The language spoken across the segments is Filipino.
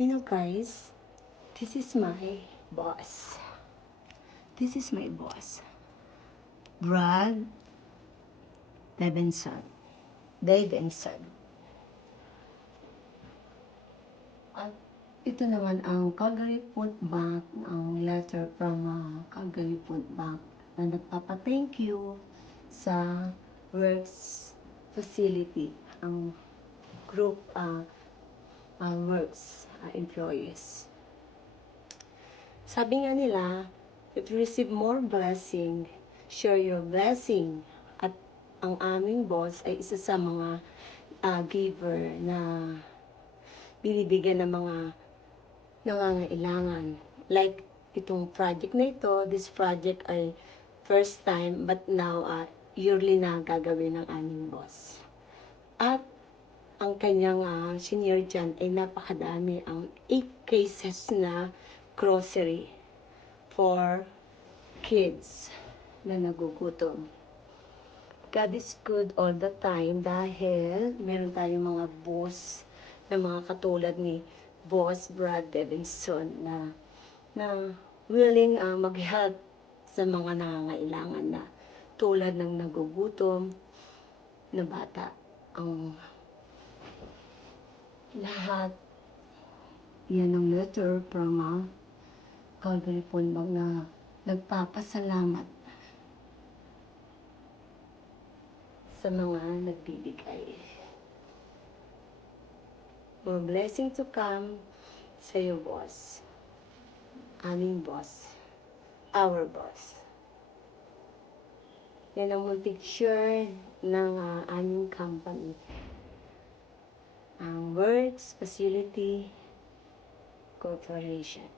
You know guys, this is my boss. This is my boss. Brad Davidson. Davidson. At ito naman ang Calgary Food Bank, ang letter from Calgary Food Bank na nagpapa-thank you sa works facility, ang group works employees. Sabi nga nila, if you receive more blessing, share your blessing. At ang aming boss ay isa sa mga giver na binibigyan ng mga nangangailangan. Like itong project na ito, this project ay first time but now yearly na gagawin ng aming boss. At ang kanyang senior dyan ay napakadami, ang 8 cases na grocery for kids na nagugutom. God is good all the time dahil meron tayong mga boss na mga katulad ni Boss Brad Davidson na willing mag-help sa mga nangangailangan na tulad ng nagugutom na bata. Ang lahat yan ang letter from Calgary Food Bank na nagpapasalamat sa mga nagbibigay. More blessing to come sa iyo, boss. Aming boss. Our boss. Yan ang picture ng aming company. Ang Works Facility Corporation.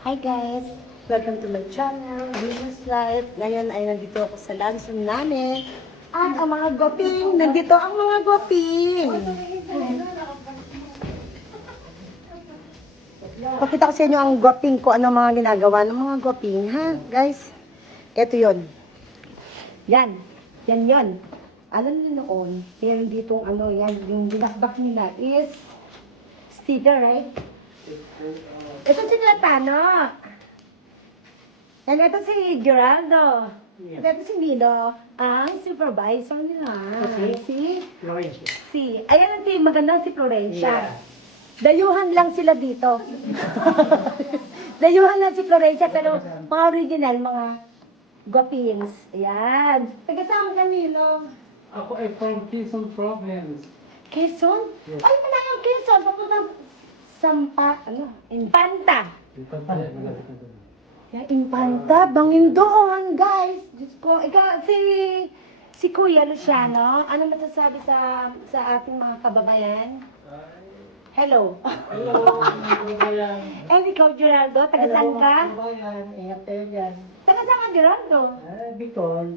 Hi guys! Welcome to my channel, Business Life. Ngayon ay nandito ako sa luncheon namin. At ang mga gwaping, nandito ang mga gwaping. Pakita ko sa inyo ang gwaping ko, ano mga ginagawa ng mga gwaping, ha guys? Ito yon. Yan. Yan yon. Alam niyo noon, meron ditong ano yan, yung binakbak nila is sticker, right? Ito si Latano. And ito si Geraldo. And ito si Milo, ang supervisor nila. Si ayan ang team, magandang si Florencia. Dayuhan lang sila dito. Dayuhan lang si Florencia, pero mga original, mga gwapings. Ayan. Taga saan ka, Milo? Ako ay from Quezon Province. Quezon? Yes. Ay, palang Quezon. Papuntang Sampa, Infanta. Yan, Infanta, bangin doon, guys. Diyos ko, ikaw, si Kuya Luciano, ano masasabi sa ating mga kababayan? Hello. Hello, kababayan. And ikaw, Geraldo, taga saan ka? Kababayan, ingat kayo dyan. Taga saan ka, Geraldo? Bicol.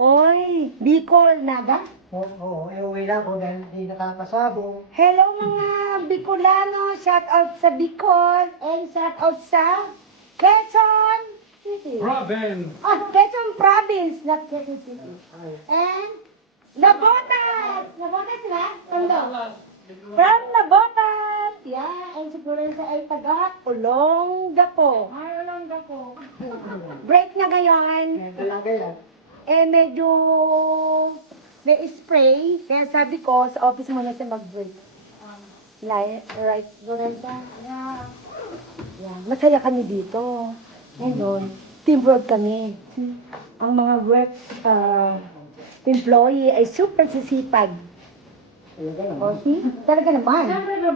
Oy, Bicol, Naga? Oo, uwi lang ako dahil hindi nakakasabong. Hello mga Bicolano, shout out sa Bicol, and shout out sa Quezon City. Province. Quezon Province, not Quezon City. And Nabotas! Nabotas na? Tondo. From Nabotas! Yeah, and siguro sa ay taga Olongapo. Ay, Olongapo. Break na ngayon. Talaga yan. Eh, medyo may spray, kaya sabi ko, sa office muna siya mag-break. Right, Lorenza? Yeah. Yeah. Masaya kami dito. Ngayon, teamwork kami. Ang mga work employee ay super sisipag. Okay? Talaga naman.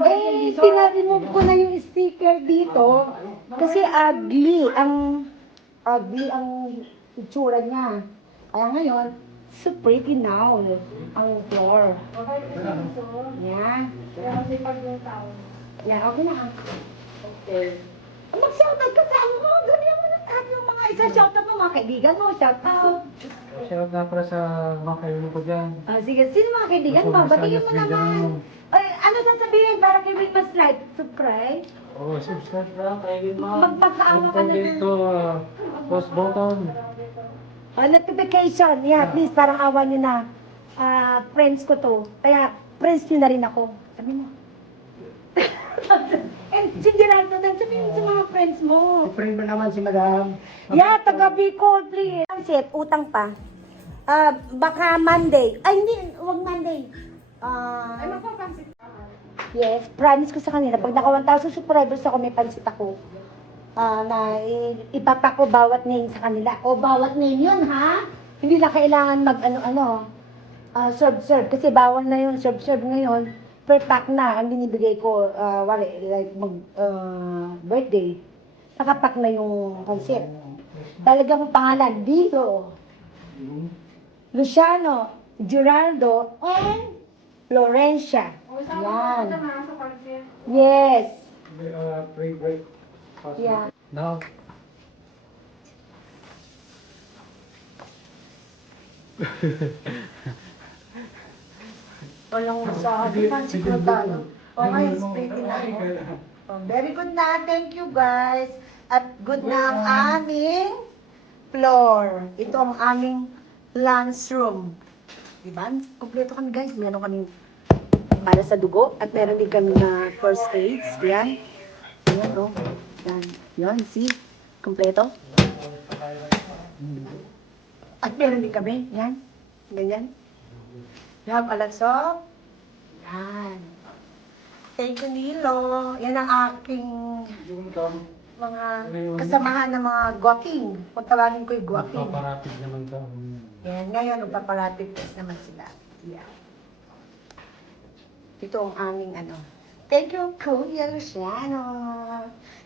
Eh, pinaremove ko na yung sticker dito kasi ugly ang itsura niya. Kaya ngayon, so pretty now ang floor. Yan. Yan, okay na. Okay. Mag-shoutout ka sa ano mo. Ganyan mo na tayo yung mga isa-shoutout mo. kaibigan mo? Shout out. Shout na para sa mga kaibigan ko dyan. Ah, sige, sino mga kaibigan mo? Batiin mo naman. Ay, ano sasabihin para kay Will mas like? Subscribe? Oo, subscribe na, kaibigan mo. Magpagkaawa ka na. Dito, post button. Notification. Yeah, please, parang awa niyo na. Friends ko to. Kaya, friends niyo na rin ako. Sabi mo. And si Gerardo, sabihin mo sa mga friends mo. Friend mo naman si Madam. Yeah, taga Bicol, please. Pansit, utang pa. Baka Monday. Ay, hindi. Huwag Monday. Ay, magpapansit. Yes, promise ko sa kanila. Pag naka 1,000 subscribers ako, may pansit ako. Na ipapako bawat name sa kanila. O, bawat name yun, ha? Hindi na kailangan mag-ano-ano. Serve. Kasi bawal na yun, serve ngayon. Per pack na ang binibigay ko, like birthday. Nakapack na yung pansit. Talagang pangalan, Dito, Luciano, Gerardo, and Florencia. Yan. Yes. Break. Yeah. Now. Walang masabi pa, siguro tayo. Okay, split na ako. Very good na. Thank you, guys. At good na ang aming floor. Ito ang aming lunchroom. Diba? Kompleto kami, guys. Meron kami para sa dugo at meron din kami na first aids. Yan. Yan, oh. Yan. Yan, see? Kompleto. At meron din kami. Yan. Ganyan. Yan, palasok. Yan. Thank you, Nilo. Yan ang aking mga kasamahan ng mga guwaping. Kung tawagin ko yung guwaping. Paparapid naman to. Yan, ngayon, magpaparapid test naman sila. Yan. Ito ang aming ano. Thank you, Kuya Luciano.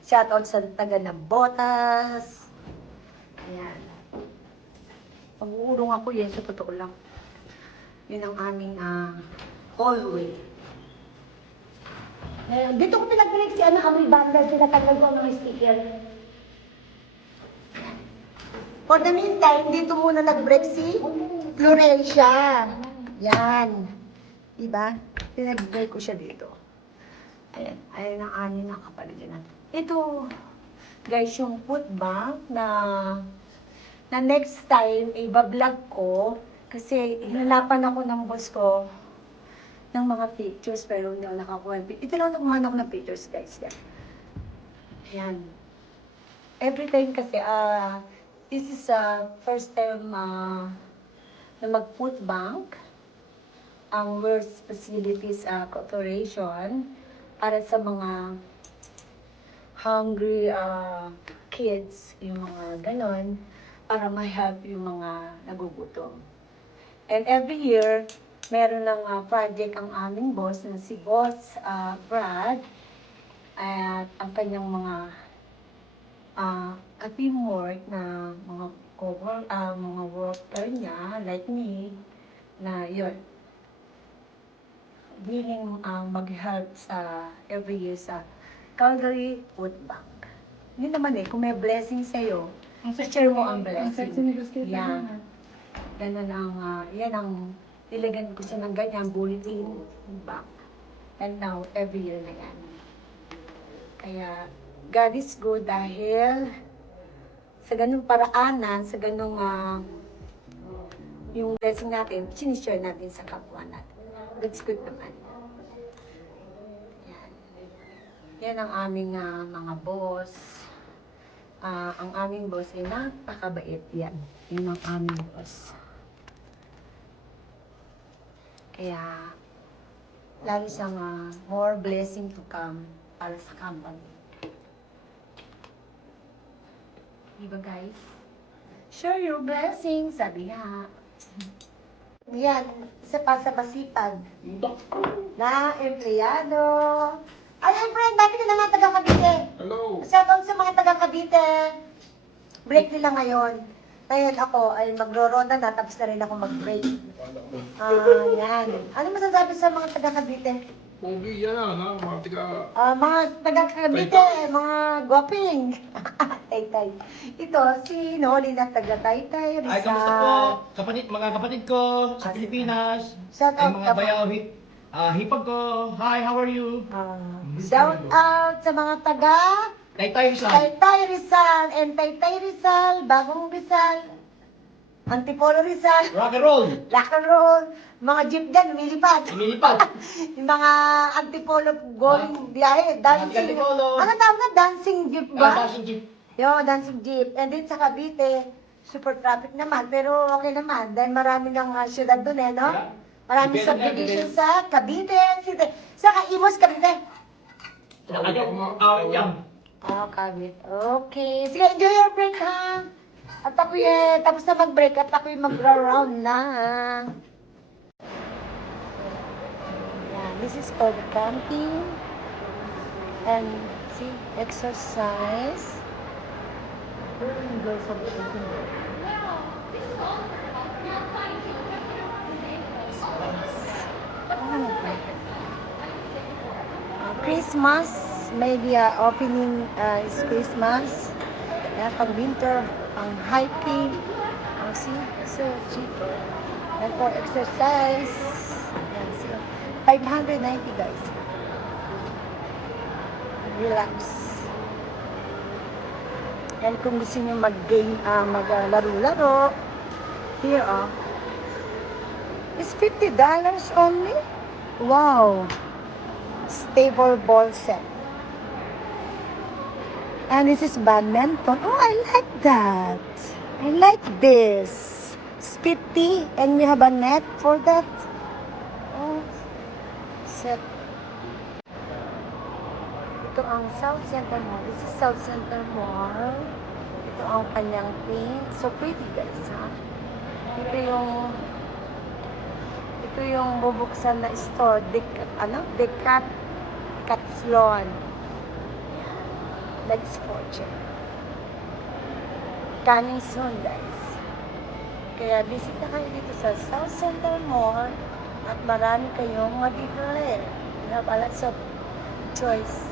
Shout out sa taga ng Botas. Yan. Pag-uurong ako yan, sa totoo lang. Yun ang aming hallway. Dito ko pinag-break si Amoy Banda. Sinatanggal ko ang mga sticker. For the meantime, dito muna nag-break si Florencia. Yan. Diba? Pinag-break ko siya dito. Ayan. Ayan ang aming nakapaliginan. Ito, guys, yung food bank na next time, iba-vlog ko. Kasi hinanapan ako ng boss ko ng mga pictures, pero hindi ako nakakuha. Ito lang nakuha ako ng pictures, guys. Yan. Ayan. Every time kasi, this is first time na mag-food bank ang World Facilities Corporation para sa mga hungry kids, yung mga ganon, para ma-help yung mga nagugutom. And every year, meron ng project ang aming boss na si Boss Brad at ang kanyang mga ka-teamwork na mga worker niya, like me, na yun, willing mag-help sa every year sa Calgary Food Bank. Yun naman kung may blessing sa'yo, share mo ang blessing. Yan. Ganun ang, yan ang nilagyan ko siya ng ganyan, bulletin back. And now, every year na yan. Kaya, God is good dahil sa ganung paraanan, sa ganung yung blessing natin, sinishare natin sa kapwa natin. That's good naman. Yan. Yan ang aming mga boss. Ang aming boss ay napakabait yan. Yun ang aming boss. Kaya, lalo siyang more blessing to come para sa company. Diba guys? Share your blessings, sabi nga. Yan, isa pa sa masipag na empleyado. Ay, friend, dati ka naman taga Cavite. Hello! Shout out sa mga taga Cavite. Break nila ngayon. Ngayon ako ay magro-ronda na, tapos na rin ako mag-break. Yan. Ano masasabi sa mga taga Cavite? Pogi yan mga tiga... Mga taga-Cavite, mga gwaping. Taytay. Ito, si Noli na taga-Taytay, Ay, kamusta po? Rizal. Mga kapatid ko sa Pilipinas. Shout Ay, out mga bayaw, hipag ko. Hi, how are you? Shout out sa mga taga Taytay Rizal. Taytay Rizal and Taytay Rizal, Bagong Rizal, Antipolo Rizal, Rock and roll. rock and roll, mga jeep dyan, lumilipad. Lumilipad. Yung mga Antipolo going biyahe, dancing. Antipolo. Ano tawag na? Dancing jeep ba? Dancing jeep. Yo, dancing jeep. And din sa Cavite, super traffic naman, pero okay naman dahil marami ng syudad doon no? Yeah. Maraming Cavite, subdivision Cavite. sa Cavite City. Sa Imos, Cavite. Yan. Oh, Cavite. Okay. Sige, enjoy your break, ha? At ako'y, tapos na mag-break at ako'y mag-round na. Yeah, this is for the camping. And, see, exercise. Girls of the Christmas, maybe opening is Christmas. Yeah, pang winter, pang hiking. See, so cheap. And for exercise, yan, see, 590 guys. Relax. And kung gusto niyo mag-game, maglaro-laro, here it's $50 only. Wow. Stable ball set. And this is badminton. Oh, I like that. I like this. It's 50 and we have a net for that. Oh, set. Ito ang South Center Mall. This is South Center Mall. Ito ang kanyang thing. So pretty guys, ha? Ito yung bubuksan na store. Decathlon. That's fortune. Coming soon, guys. Kaya visit na kayo dito sa South Center Mall at marami kayong mabibili. You have a lots of choices.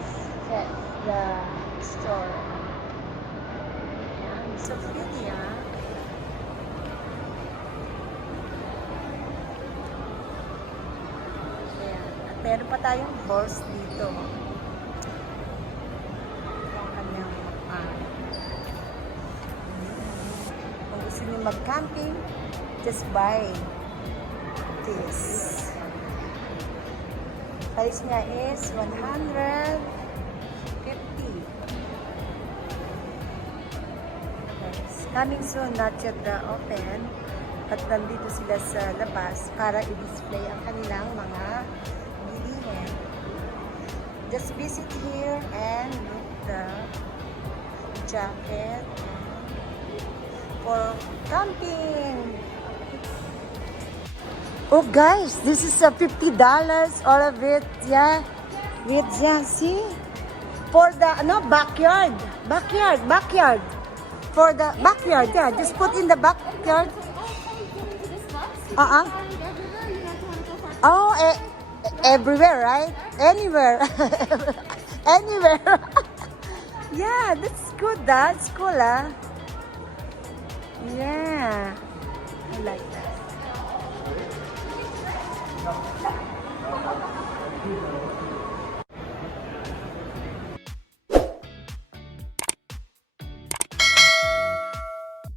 The store. Ayan, so pretty, ha? Ayan. At meron pa tayong balls dito. Ang kanyang kung gusto niyo mag-camping, just buy this. Price niya is 150. Coming soon, not yet open. At nandito sila sa labas para i-display ang kanilang mga bilihin. Just visit here and look the jacket for camping. Oh guys, this is a $50 all of it, yeah. With see? For the backyard. For the backyard, yeah. Just put in the backyard. Oh, everywhere, right? Anywhere. Anywhere. Yeah, that's good. That's cool, ah. Yeah. I like that.